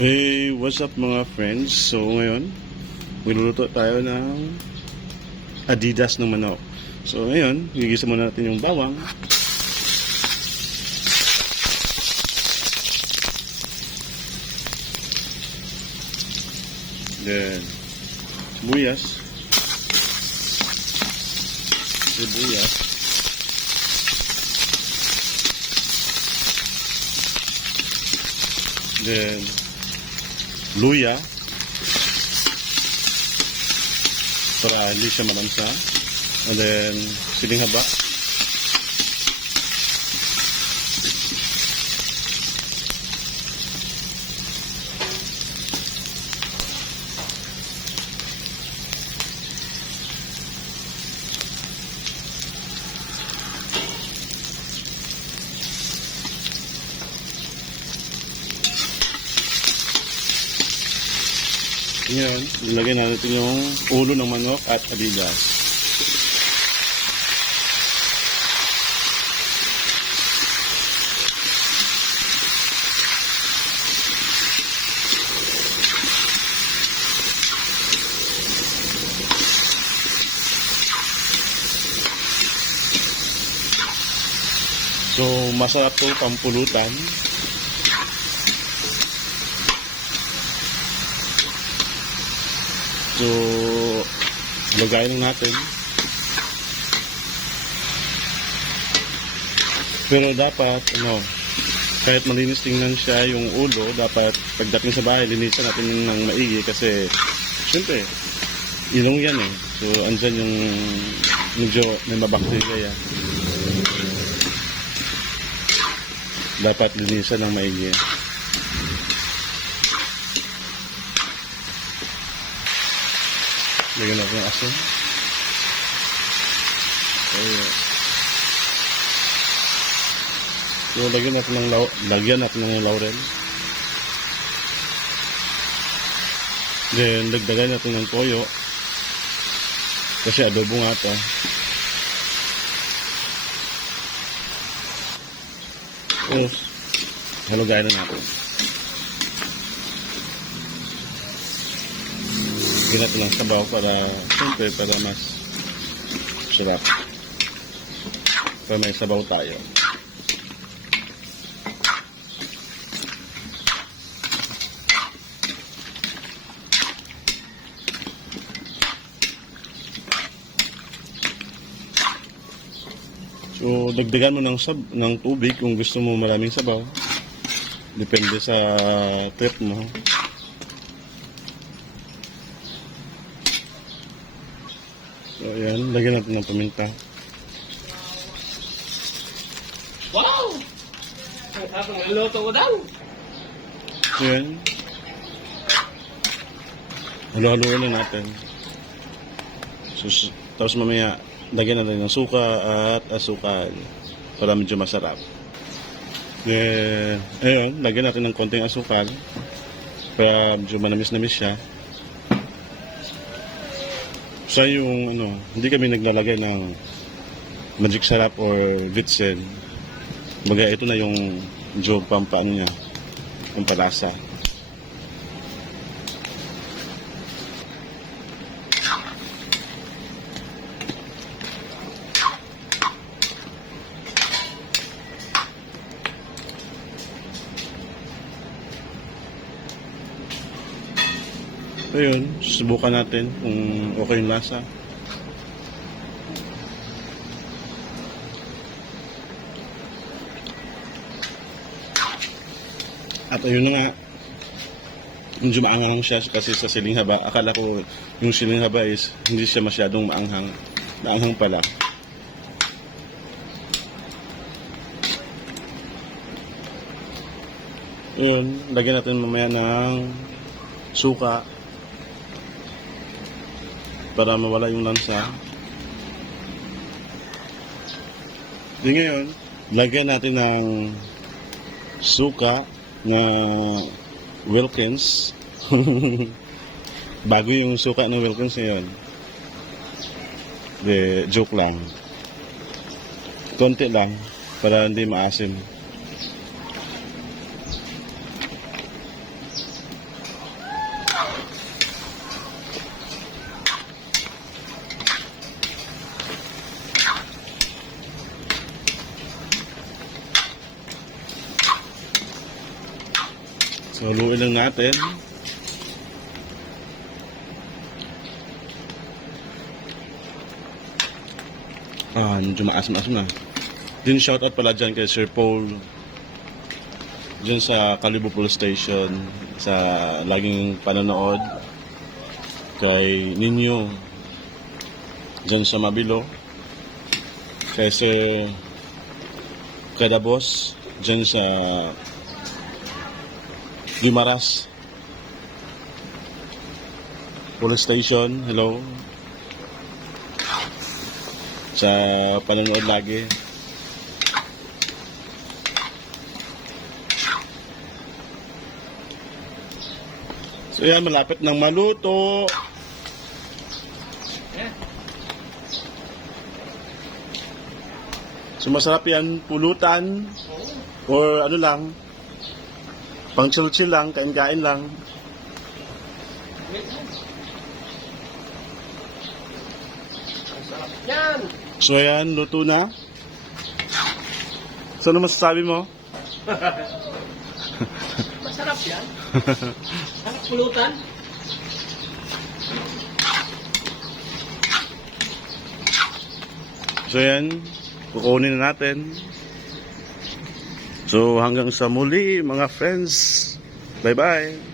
Hey, what's up mga friends? So ngayon, magluluto tayo ng Adidas ng manok. So ngayon, gigisa muna natin yung bawang. Then, sibuyas. Sibuyas. Then, luya. Para hindi siya malansa and then siling haba Ngayon, ilagay na natin yung ulo ng manok at adidas. So, masarap to pampulutan. So, lagayin natin. Pero dapat, ano, kahit malinis tingnan siya yung ulo, dapat pagdating sa bahay, linisan natin ng maigi kasi, syempre, ilong yan eh. So, andyan yung medyo may mabakterya yan. Dapat linisan ng maigi. Lagyan natin ng asin. Ayan. So, lagyan natin ng, lagyan natin ng laurel. Then, dagdagan natin ng toyo. Kasi adobo nga ito. Tapos, halugayin na natin. Lagyan ng sabaw para, siyempre, para mas sarap. Para may sabaw tayo. So, dagdagan mo ng, sab ng tubig kung gusto mo maraming sabaw. Depende sa trip mo. So, ayan. Lagyan natin ng paminta. Wow! Tapang luto ko daw. Ayan. Halo-haloan na natin. So, tapos mamaya, lagyan natin ng suka at asukal para medyo masarap. Then, ayun, lagyan natin ng konting asukal para medyo manamis-namis siya. Sa yung ano, hindi kami naglalagay ng magic sarap or vitsen. Baga ito na yung medyo pampaano niya, yung palasa. Ayun, subukan natin kung okay yung lasa. At ayun na nga, medyo maanghang siya kasi sa siling haba. Akala ko yung siling haba is hindi siya masyadong maanghang. Maanghang pala. Yun, lagyan natin mamaya ng suka para mawala yung lansa. Di ngayon, lagyan natin ng suka na Wilkins. Bago yung suka ng Wilkins ngayon. De, joke lang. Konti lang para hindi maasim. Haluin lang natin. Ah, medyo maasim-asim na. Din shoutout pala dyan kay Sir Paul. Dyan sa Kalibo Police Station. Sa laging panonood. Kay Ninyo. Dyan sa Mabilo. Kay Sir Kadabos. Dyan sa Guimaras. Police Station. Hello. Sa panonood lagi. So yan, malapit ng maluto. So masarap yan, pulutan. Or ano lang, pang chill-chill lang, kain-kain lang. Ang yan. So yan, luto na. So ano masasabi mo? Masarap yan. Sarap pulutan. So yan, kukunin na natin. So hanggang sa muli mga friends. Bye-bye.